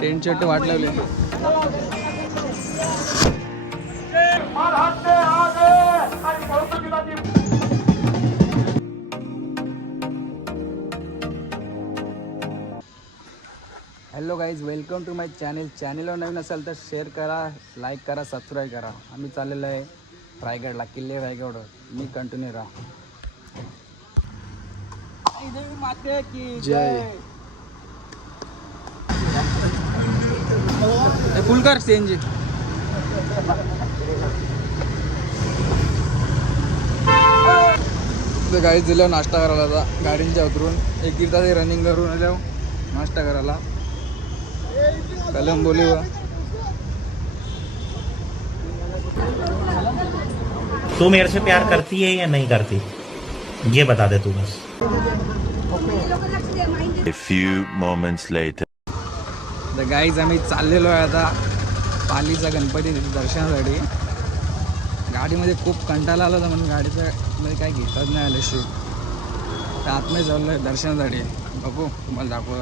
Tent shirt वाट लावले. Hello guys, welcome to माय चॅनलवर नवीन असेल तर शेअर करा, लाईक करा, सबस्क्राईब करा. आम्ही चाललेलो आहे रायगडला, किल्ले रायगडवर. मी कंटिन्यू राहा. जय. फुल कर सीएनजी. गाडीत दिल्यावर नाश्ता करायला आता गाडींच्या उतरून एक दीड तास रनिंग करून आल्यावर नाश्ता करायला कलम बोली. तू मेरे से प्यार करती है या नहीं करती, ये बता दे तू बस. A few moments later. तर गाईज आम्ही चाललेलो आहे आता पालीचा गणपती दर्शनासाठी. गाडीमध्ये खूप कंटाळा आला होता म्हणून गाडीचा मध्ये काय घेतात नाही आलं शूट. तर आतमध्ये चाललो आहे दर्शनासाठी. बघू तुम्हाला दाखव.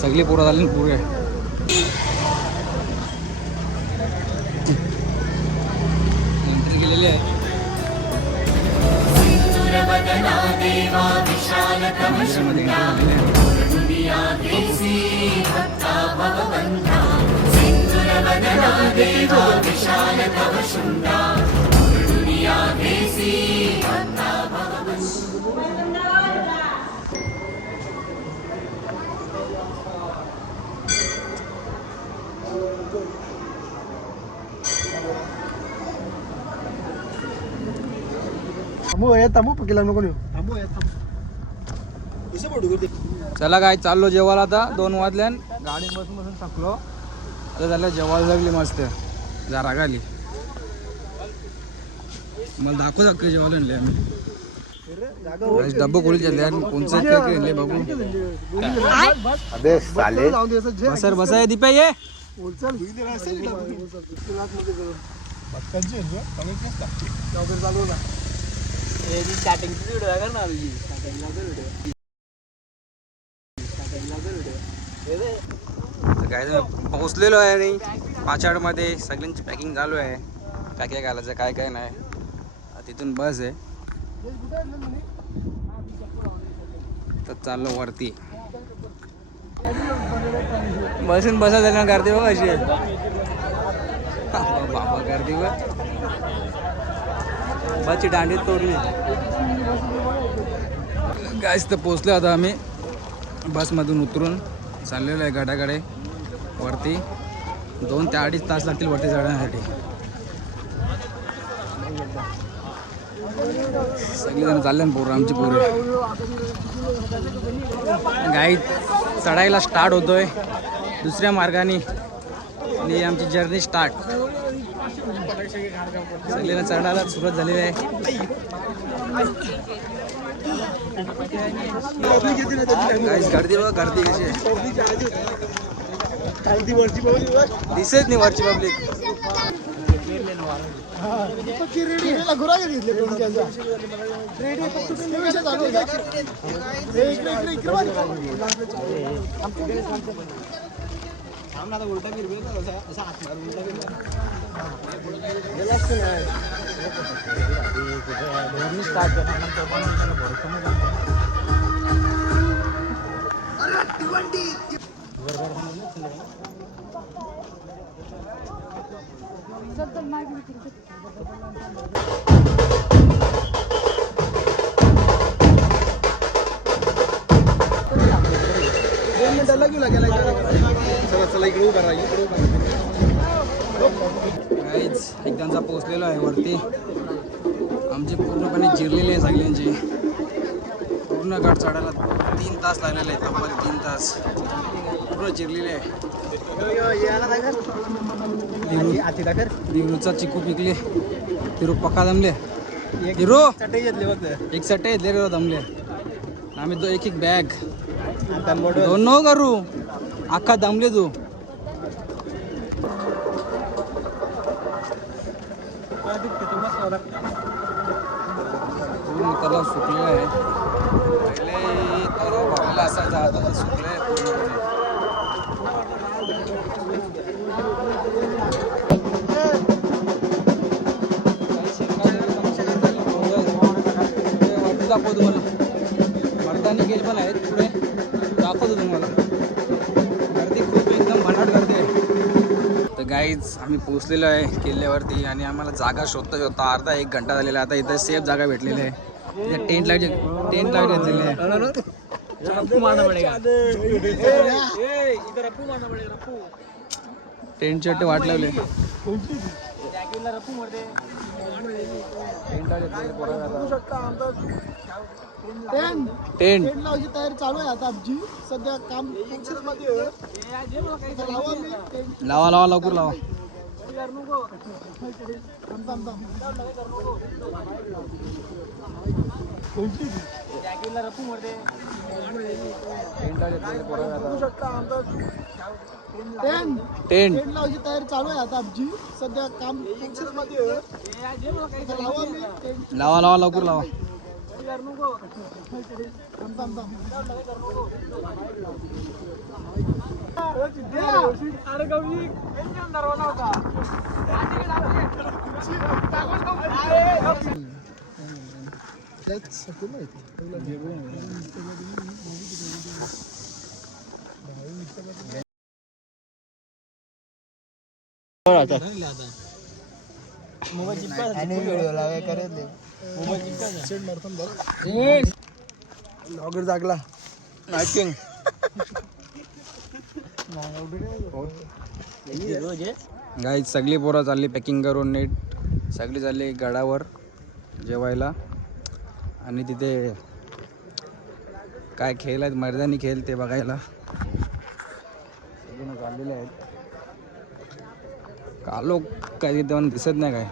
सगळी पोरं झाली पुरे. एंट्री केलेली आहे. चला काय चाललो जेवायला आता. 2 वाजल्यान गाडी बसून बसून थकलो. आता झालं जेवायला लागली मस्त जरा गाली. मला दाखवू शकतो जेवायला आणले आम्ही. डब्बा खोली चालले कोणचं केक आणले बघू. बसर बसाय दीपा ये. काय पोहोचलेलो आहे आणि पाचाडमध्ये सगळ्यांची पॅकिंग चालू आहे. काय काय घालायचं काय काय नाही. तिथून बस आहे तर चाललो वरती. बसून बसा झाल्या गर्दी बघ अशी बाबा गर्दी बघ. बसची दांडी तोडली. गाईस तर पोचलो आता आम्ही. बसमधून उतरून चाललेलो आहे गडाकडे वरती. 2 ते 2.5 तास लागतील वरती चढण्यासाठी. सगळेजण चालले ना पोरं आमची पोरं. गाई चढायला स्टार्ट होतोय दुसऱ्या मार्गाने आणि आमची जर्नी स्टार्ट. सगळ्यांना चढायला सुरुवात झालेली आहे. गाईस गर्दी बघा, गर्दी कशी आहे. दिसत नाही वरची पब्लिक. एकदाचा पोहोचलेलो आहे वरती. आमची पूर्णपणे जिरलेली आहे सगळ्यांची. पूर्ण गड चढायला 3 तास लागलेले आहेत. तब्बल 3 तास पूर्ण जिरलेले आहे. दिवचा चिकू पिकले. तिरू पक्का दमले. हिरो एक सट्टे घेतले रे दमले. आम्ही एक एक बॅग 2 नो करू अख्खा दमले तू. तलाव सुकलेला आहे. पहिले तलाव भरलेला असायचा, आता तर सुकले आहे पूर्णपणे. वरती दाखवतो तुम्हाला, मर्दानी गेल पण आहेत पुढे, दाखवतो तुम्हाला. गर्दी खूप एकदम भन्नाट गर्दी आहे. तर गाईज आम्ही पोहोचलेलो आहे किल्ल्यावरती आणि आम्हाला जागा शोधता अर्धा 1 घंटा झालेला. आता इथे सेफ जागा भेटलेली आहे. इथे टेंट लाईट घेतलेली आहे. टेंट चट्टे वाट लावले. टेंट लावायची तयारी चालू आहे आता आमची. सध्या काम मध्ये लावा लावा लवकर लावा. टेंट लावायची तयारी चालू आहे आता आमची. सध्या काम मध्ये लावा लावा लवकर लावा. लॉगर जागला नाईटिंग गाईज सगळी पोरं चालली पॅकिंग करून नीट. सगळी चालली गडावर जेवायला आणि तिथे काय खेळ आहेत, मैदानी खेळ ते बघायला सगळं चाललेले आहेत. कालो काही तेव्हा दिसत नाही काय.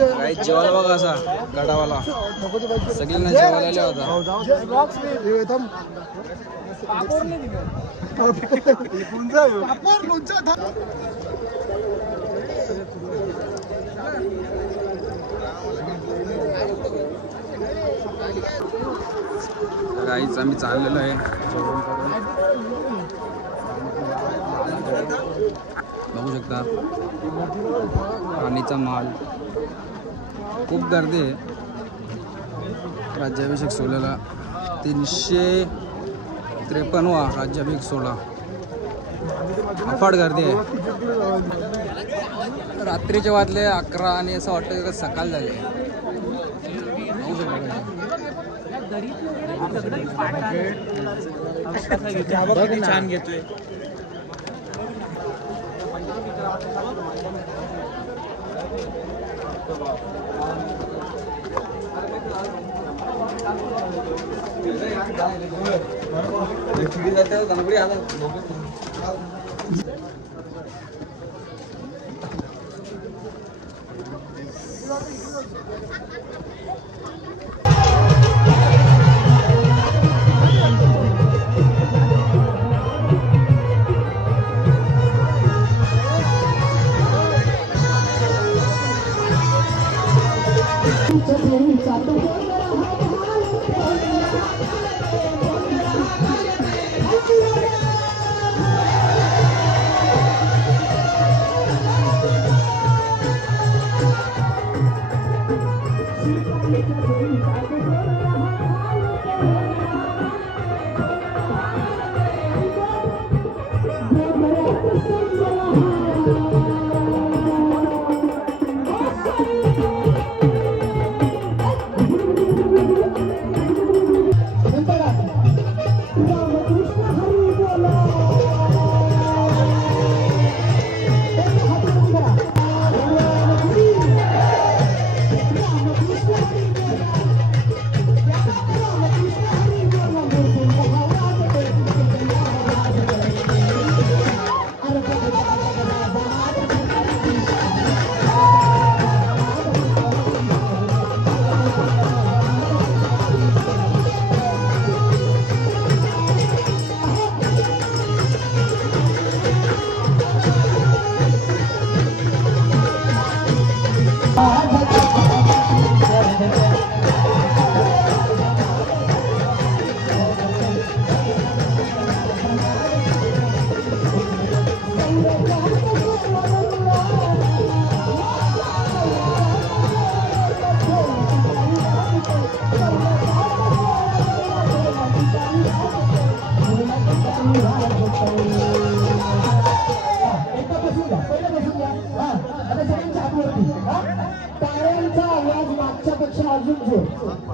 काही जेवायला बघा असा गडावाला सगळ्यांना जेवायला आले होता. काहीच आम्ही चाललेलो आहे जेवण करून. बघू शकता पाणीचा माल खूप गर्दी आहे. राज्याभिषेक सोहळ्याला 353वा राज्याभिषेक सोहळा अफाट गर्दी आहे. रात्रीचे वाजले 11 आणि असं वाटतं की सकाळ झाले. छान घेतोय.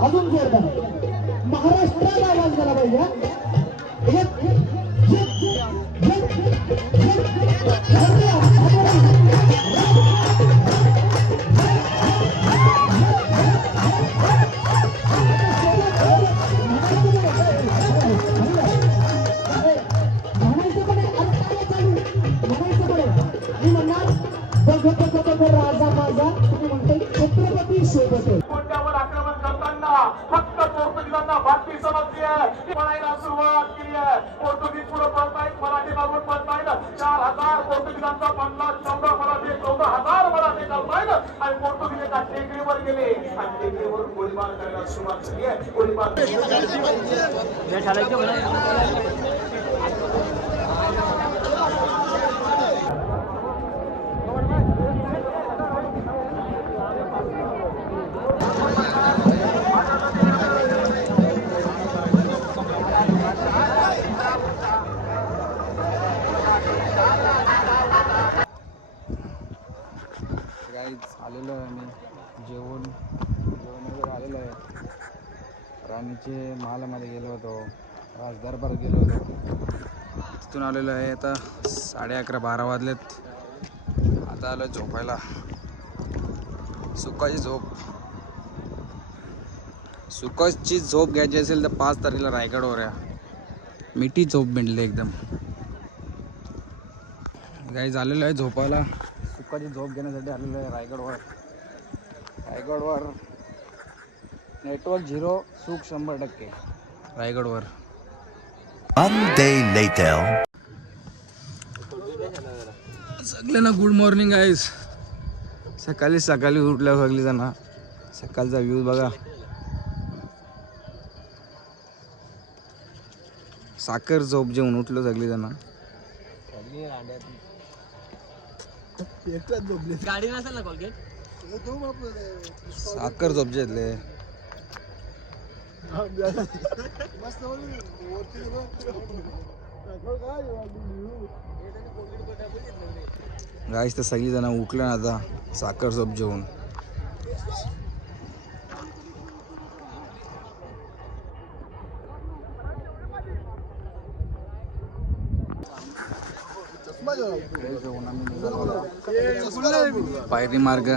अजून जोरदार महाराष्ट्राला आवाज झाला पाहिजे. मी म्हणणार राजा माझा तुम्ही म्हणताय छत्रपती सोबत आक्रमण करताना फक्त पोर्तुगीजांना बातमी समजली आहे. पळायला सुरुवात केली आहे. पोर्तुगीज पुढे पळतायत, मराठी मागून पळतायत. 4000 पोर्तुगीजांचा 50-14 मराठी 14,000 मराठी चालतायत आणि पोर्तुगीज एका टेकडीवर गेले आणि टेकडीवरून गोळीबार करायला सुरुवात झाली आहे. गोळीबार आलेलो आहे. मी जेवण वगैरे आलेलो आहे. राणीचे महालामध्ये गेलो होतो, राज दरबारात गेलो होतो. तिथून आलेलो आहे. आता 11:30-12 वाजलेत. आता आलो झोपायला. सुखाची झोप घ्यायची असेल तर 5 तारखेला रायगडवर या. मिठी झोप भेटली एकदम. काही झालेलं आहे झोपायला. सुखाची झोप घेण्यासाठी आलेलो आहे रायगडवर. नेटवर्क 0, सुख 100% रायगडवर. One day later. सगळ्यांना गुड मॉर्निंग गाईज. सकाळी उठल्या सगळी जण. सकाळचा व्ह्यू बघा. साखर झोप जेवून उठलो सगळी जण. गाडी नसेल ना कॉलगेट साखर झोप घेतले. गाईस तर सगळी जण उठले ना आता साखर झोप जेवून. पायरी मार्ग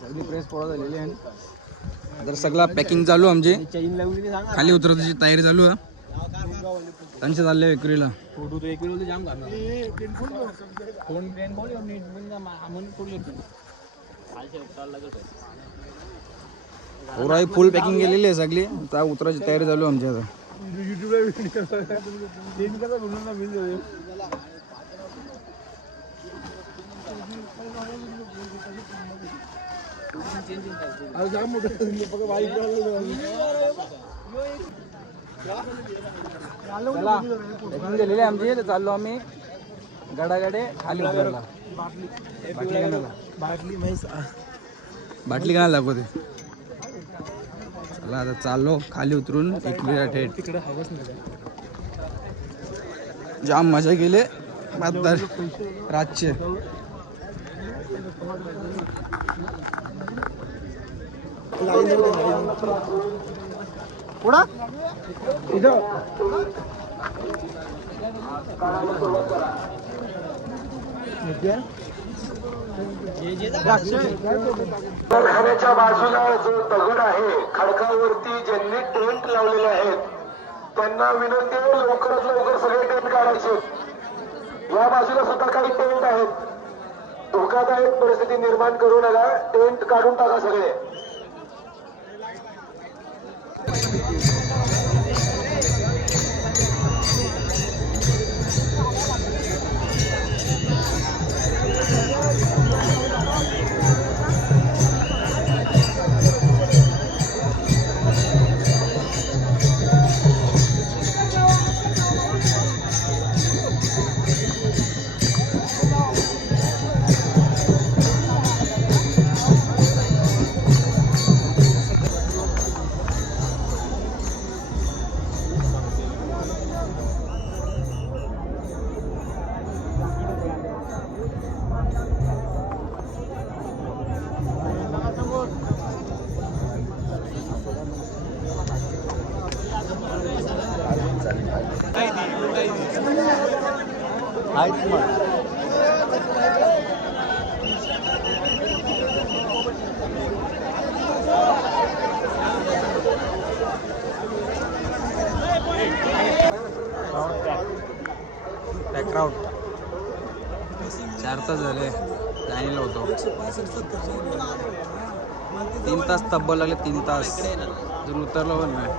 सगळी प्रेस पोळा झालेली आहे. तर सगळा पॅकिंग चालू आमची, खाली उतरण्याची तयारी चालू आहे. त्यांचे चालले विक्रीला. पोराही फुल पॅकिंग केलेली आहे सगळी. आता उतरायची तयारी चालू आहे आमची आता. चला पॅकिंग केलेली आहे आमची. चाललो आम्ही गडागडे खाली उतरायला. बाटली कानाला दाखवते. चला आता चाललो खाली उतरून एकविरा थेट. जाम मजा केली रातचे. कारखान्याच्या बाजूला जो दगड आहे, खडकावरती ज्यांनी टेंट लावलेले आहेत त्यांना विनंती आहे लवकरात लवकर सगळे टेंट काढायचे. या बाजूला सुद्धा काही टेंट आहेत. धोकादायक परिस्थिती निर्माण करू नका. टेंट काढून टाका सगळे. बॅकग्राऊंड 4 तास झाले लाईनीला होतो. 3 तास तब्बल लागले. 3 तास अजून उतरलो पण नाही.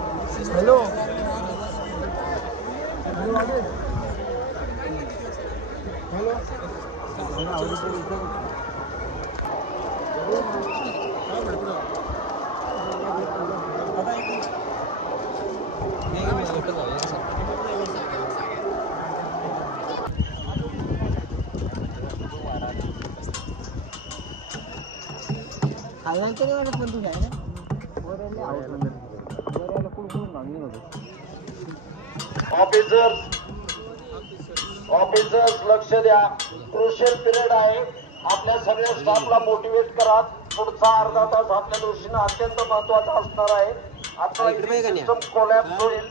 ऑफिसर्स लक्ष द्या. क्रुशियल पिरियड आहे. आपल्या सगळ्या स्टाफला मोटिवेट करा. पुढचा अर्धा तास आपल्या दृष्टीने अत्यंत महत्वाचा असणार आहे. आता सिस्टम कोलॅप्स होईल.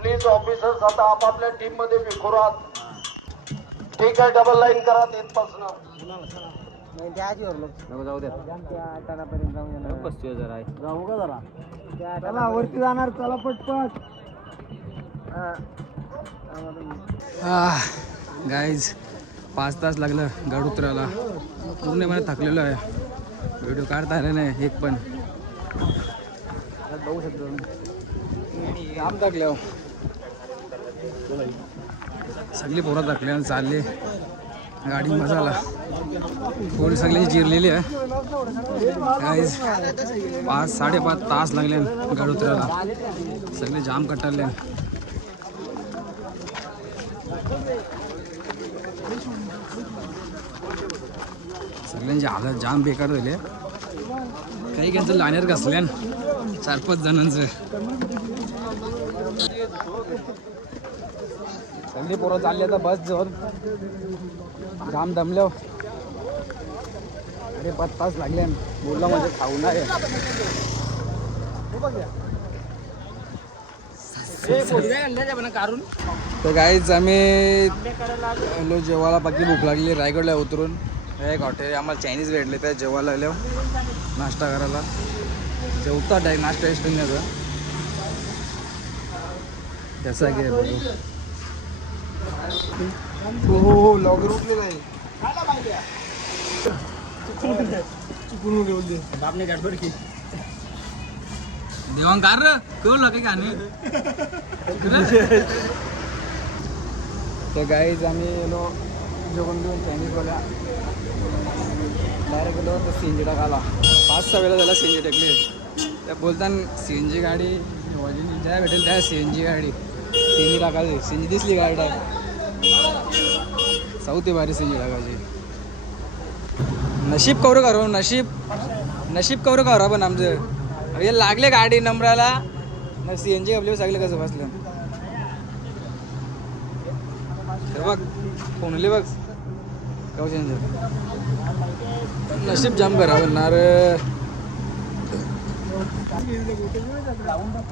प्लीज ऑफिसर्स आता आपापल्या टीम मध्ये विखुरात. ठीक आहे, डबल लाईन करा तिथपासून. जाऊ द्या. 35,000 आहे. जाऊ का जरा चला वरती जाणार. चला पटपट. गाईज 5 तास लागलं गड उतरायला. पूर्णपणे थकलेलो आहे. व्हिडिओ काढता आले नाही एक पण. बघू शकतो जाम थकले. सगळी पोरं थकले आणि चालले. गाडी मजाला पोरी सगळी जिरलेली आहे. गाईज 5-5.5 तास लागले गड उतरायला. सगळे जाम कटारले. सगळ्यांची हालत जाम बेकार झाली. काही काहींचं लाईनर घसल्यान 4-5 जणांचं. सगळी पोरं चालली आता बस जाऊन. जाम दमलो. अरे 5 तास लागले. बोलला म्हणजे खाऊ नाही. तर गाईच आम्ही आलो जेवायला. बाकी भूक लागली. रायगडला उतरून एक हॉटेल आम्हाला चायनीज भेटले त्या जेवायला आलो नाश्ता करायला. जेवता डायरेक्ट नाश्ता टेस्ट नाही कसा घे बघू. हो लॉगर उठलेला आहे. देवांग कार कळलं की गाणे. तर गाईज आम्ही गेलो जेवण घेऊन चायनीजवाल्या. डायरेक्ट गेलो तर CNG टाकायला. 5-6 वेळा झाला CNG टाकली. त्या बोलताना CNG गाडी ज्या भेटेल त्या CNG गाडी CNG टाकायची. CNG दिसली गाडी चौथी भारी CNG टाकायची. नशीब कवरं करू नशीब कवरं करू पण आमचं हे लागले गाडी नंबराला ना CNG आपल्याला सगळे कसं बसलं. बघ कोणले बघ कव CNG नशीब जाम करा म्हणणार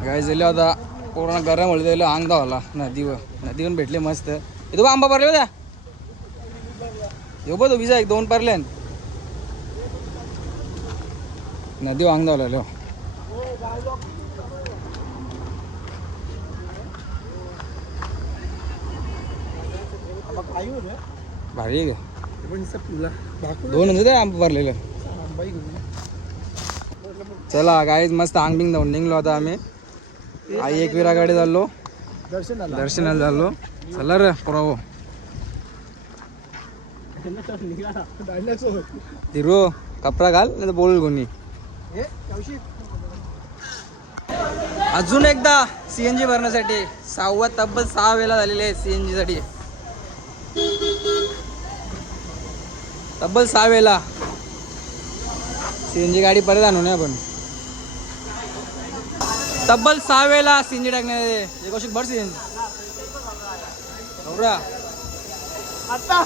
काय झालं आता. कोरोना गरम होईल त्याला अंग धावला नदीवर भेटले मस्त. इथं बा आंबा भरले होत्या येऊ बघ विजा 1-2 पारले नदी अंग धावला. भारी आहे का 2 होते आंबा भरलेलं. चला गाईज मस्त अंग बिंग धावून निघलो आता आम्ही. आई एकविरा गाडी चाललो दर्शनाला चाललो. चला रे पुरावो तिरो कपडा घाल नाही तर बोल कोणी. अजून एकदा CNG भरण्यासाठी तब्बल 6 वेळा झालेले आहे CNG साठी. तब्बल 6 वेळा CNG गाडी परत आणू नये आपण. तब्बल 6 वेळा CNG टाकण्यात कौशिक भर CNG आता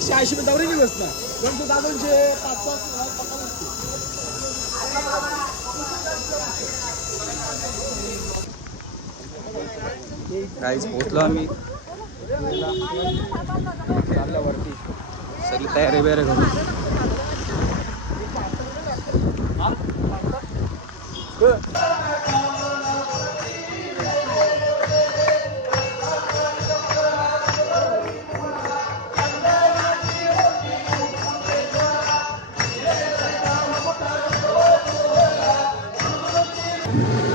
180 रुपये दौरी नाही बसणार. 200-500 गाईज पोचलो आम्ही. चाललं वरती सगळी तयारी बियारी करून.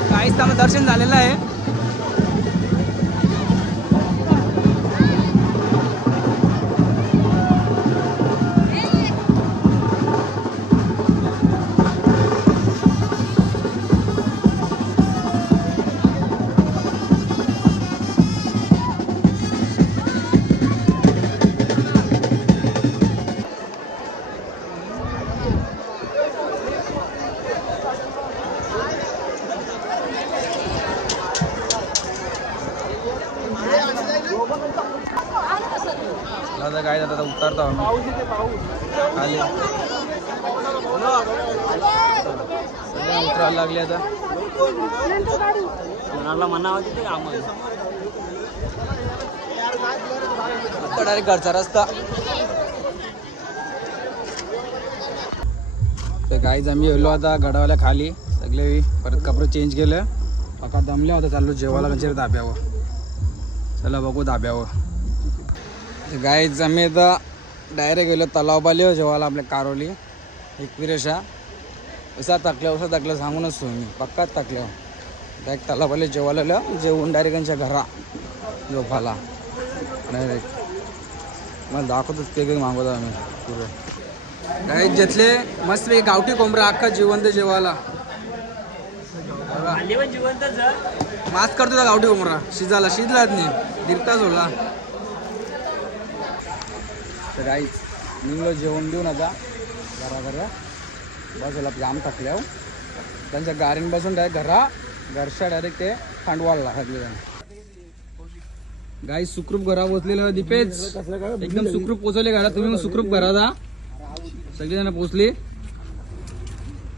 काहीच आम्हाला दर्शन झालेलं आहे. आता काय आता उतरतो आम्ही खाली. उतरायला लागले आता. आता डायरेक्ट घरचा रस्ता. तर गाईज आम्ही गेलो आता गडावाल्या खाली. सगळे परत कपडे चेंज केलं. पका दमल्या होता. चाललो जेवायला कचेरी धाब्यावर. चला बघू धाब्यावर. गाईज आम्ही आता डायरेक्ट गेलो तलावबाली जेवायला आपल्या कारोली एकविरेशा. उसा टाकलं सांगूनच तुम्ही पक्काच टाकलं. डायरेक्ट तलावबाली जेवायला जेवून डायरेक्ट त्यांच्या घरा झोपाला डायरेक्ट. मला दाखवतोच ते मागवतो आम्ही पुरे. गाईज घेतले मस्त गावठी कोंबडा अख्खा जिवंत जेवायला. मास्क करतो त्या गावठी कोंबडा शिजलाच नाही 1.5 तास होला. तर गाईच निघलो जेवण देऊन आता घरा बसला जाम टाकल्या. त्यांच्या गाडीन बसून डायरेक्ट घरच्या डायरेक्ट ते खांडवाला गाई सुखरूप घरा पोचलेलं. दीपेश एकदम सुखरूप पोचवले घरा. तुम्ही सुखरूप घरा जा. सगळेजण पोचले.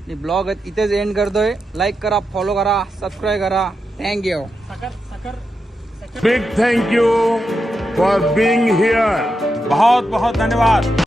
आणि ब्लॉग इथेच एंड करतोय. लाईक करा, फॉलो करा, सबस्क्राईब करा. Thank you. Big thank you for being here. बहुत बहुत धन्यवाद.